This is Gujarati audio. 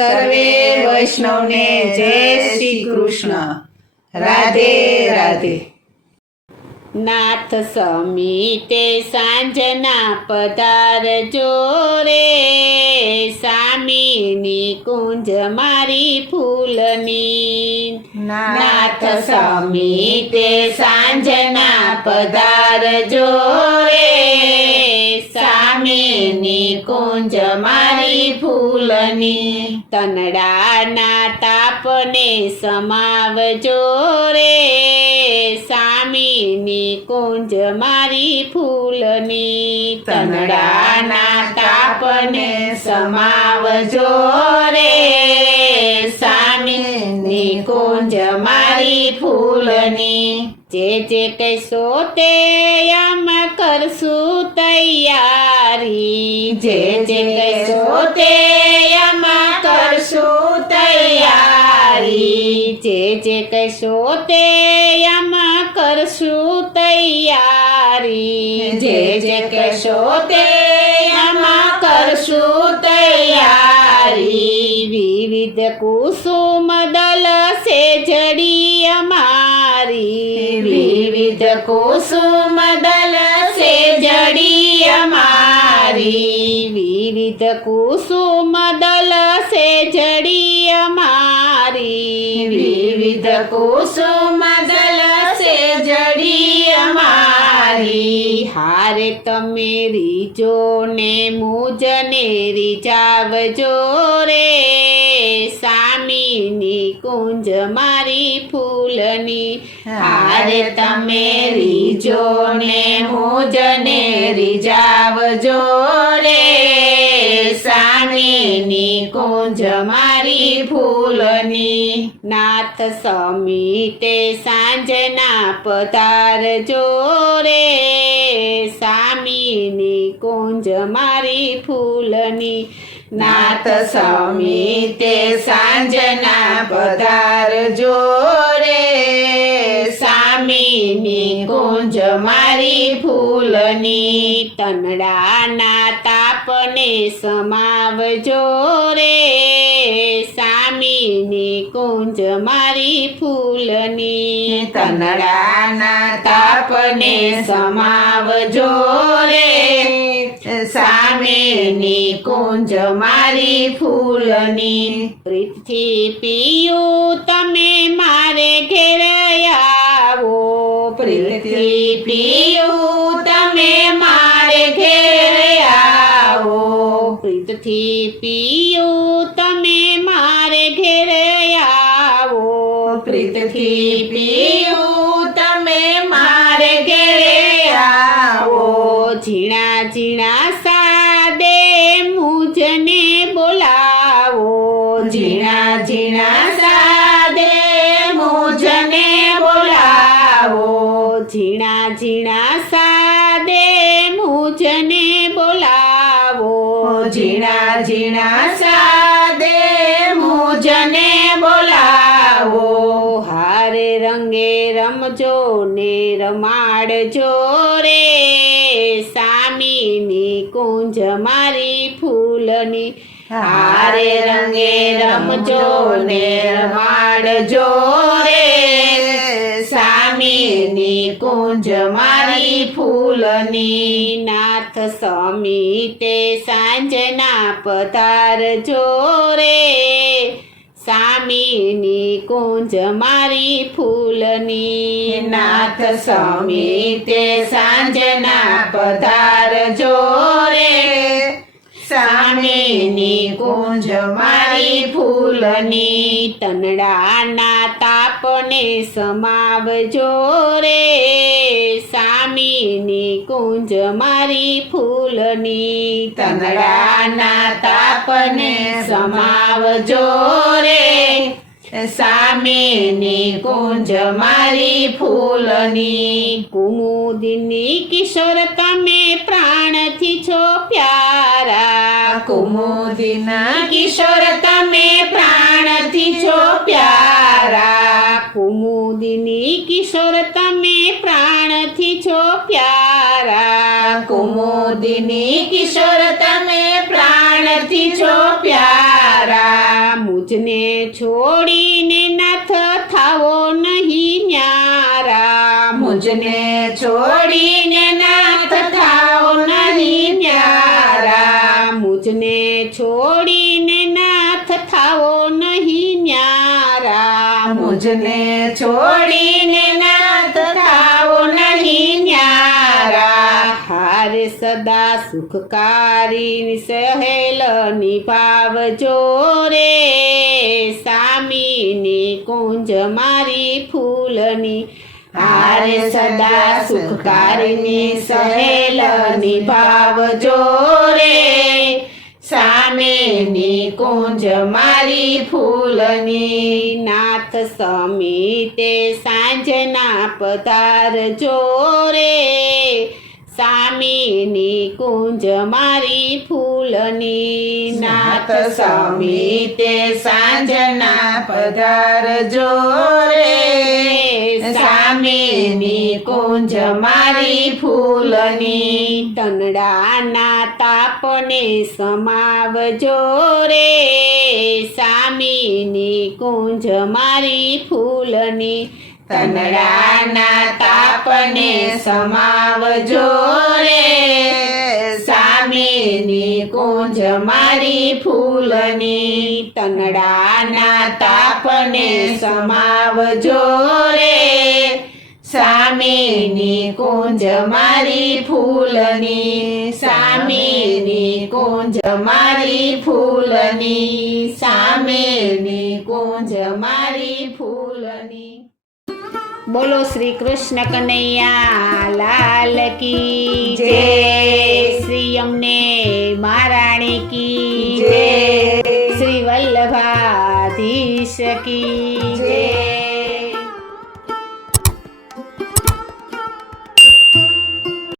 સર્વે વૈષ્ણવને જય શ્રી કૃષ્ણ. રાધે રાધે. નાથ સમીતે સાંજના પધારજો રે, સામીની કુંજ મારી ફૂલની. નાથ સમીતે સાંજના પધારજો રે, સામીની કુંજ મારી ફૂલની. તનડાના તાપને સમાવજો રે, સામીની કુંજ મારી ફૂલની. તનડાના તાપને સમાવજો રે, સામીની કુંજ મારી ફૂલની. જે કહેશો તે આમ કરશું તૈયારી, જે કહેશો તે આમ કરશું તૈયારી, જે કહેશો તે આમ કરશું તૈયારી, જે કહેશો તે આમ કરશું તૈયારી. વિવિધ કુસુમ દલ સે જડી અમારી, વિવિધ કુસુમ દલ સે જડી અમારી, વિવિધ કુસુમ દલ સે જડી અમારી, વિવિધ કુસુમ દલ સે જડી અમારી. હારે તમે રીજો ને મુજને રીજાવજો રે, સામીની કુંજ મારી ફૂલની. હારે તમે રીજો ને મુજને રીજાવજો રે, સામીની કુંજ મારી ફૂલની. નાથ સમીતે સાંજના પધારજો રે, સામીની કુંજ મારી ફૂલની. નાથ સમીતે સાંજના પધારજો રે, સામીની કુંજ મારી ફૂલની. તનડાના તાપને સમાવજો રે, સામીની કુંજ મારી ફૂલની. તનડાના તાપને સમાવજો રે, સામીની કુંજ મારી ફૂલની. પ્રીતથી પિયું તમે મારે ઘેર આવો, પ્રીતથી પિયું તમે મારે ઘેર આવો, પ્રીતથી પિયું તમે મારે ઘેર આવો, પ્રીતથી પિયું તમે મારે ઘેર આવો. ઝીણા ઝીણા સાદે મુજને બોલાવો, ઝીણા ઝીણા સાદે મુજને બોલાવો, ઝીણા ઝીણા સાદે મુજને બોલાવો, ઝીણા ઝીણા સાદે મુજને બોલાવો. હારે રંગે રમજો ને રમાડજો રે, સામીની કુંજ મારી ફૂલની. હારે રંગે રમજો ને રમાડજો રે, સામીની કુંજ મારી ફૂલની. નાથ સમીતે સાંજના પધારજો રે, સામીની કુંજ મારી ફૂલની. નાથ સમીતે સાંજના પધારજો રે, સામીની કુંજ મારી ફૂલની. તનડાના તાપને સમાવજો રે, સામીની કુંજ મારી ફૂલની. તનડાના તાપને સમાવજો રે, સામીની કુંજ મારી ફૂલની. કુમુદિની કિશોર તમે પ્રાણથી છો પ્યારા, કુમુદિના કિશોર તમે પ્રાણથી છો પ્યારા, કુમુદિની કુમુદિની કિશોર તમે પ્રાણથી છો પ્યારા કુમુદિની કિશોર તમે પ્રાણથી છો પ્યારા મુજને છોડીને નાથ થાવો નહીં ન્યારા મુજને છોડીને નાથ થાઓ નહીં ન્યારા મુજને છોડીને નાથ થાવો નહીં ન્યારા મુજને છોડીને નાથ થાઓ નહીં ન્યારા હારે સદા સુખકારી સહેલ નિભાવજો રે સામીની કુંજ મારી ફૂલની હારે સદા સુખકારીની સહેલ નિભાવજો રે સામેની કુંજ મારી ફૂલની નાથ સમીતે સાંજના પધારજો રે સામીની કુંજ મારી ફૂલની નાથ સમીતે સાંજના પધારજો રે સામેની કુંજ મારી ફૂલની તનડાના તાપને સમાવજો રે સામીની કુંજ મારી ફૂલની તનડાના તાપને સમાવજો રે સામેની કુંજ મારી ફૂલની તનડાના તાપને સમાવજો રે સામેની કુંજ મારી ફૂલની સામેની કુંજ મારી ફૂલની સામેની કુંજ મારી ફૂલની બોલો શ્રી કૃષ્ણ કનૈયા લાલ કી જય. જય શ્રી અમને મહારાણી કી જય. જય શ્રી વલ્લભાધીશ કી